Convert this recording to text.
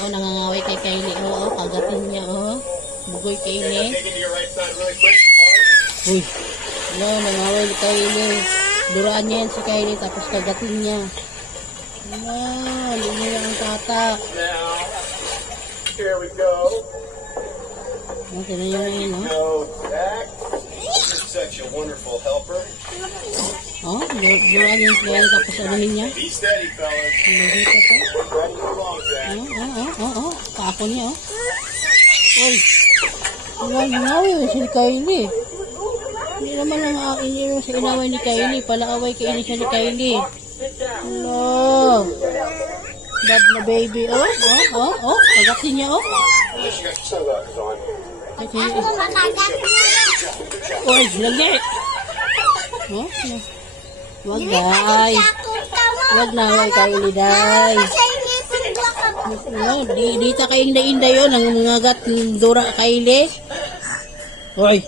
oh, nangangaway kay Kylie. Oh, kagatin niya, oh. Bugoy Kylie. Uy, nangangaway ni Kylie. Duraan niya yan si Kylie, tapos kagatin niya. Hindi niya ang tatak. Here we go. Tinan niyo na yun, oh. Such a wonderful helper. Oh, duraan niya si Kylie, tapos anuhin niya. Be steady, fellas. Dito po. Ready for long, Zach. Kako niya, oh. Uy, nangaway si Kylie. Hindi naman si inaway ni Kylie. Palaaway kainin siya ni Kylie. Hello. Bad na baby. Kagatin niya, oh. Unless you got your sunglasses on. Uy, lagi. Wag, day. Wag na, wag Kylie, day. Di ta ka inday-inday yun. Ang mga gat, dura Kylie. Uy.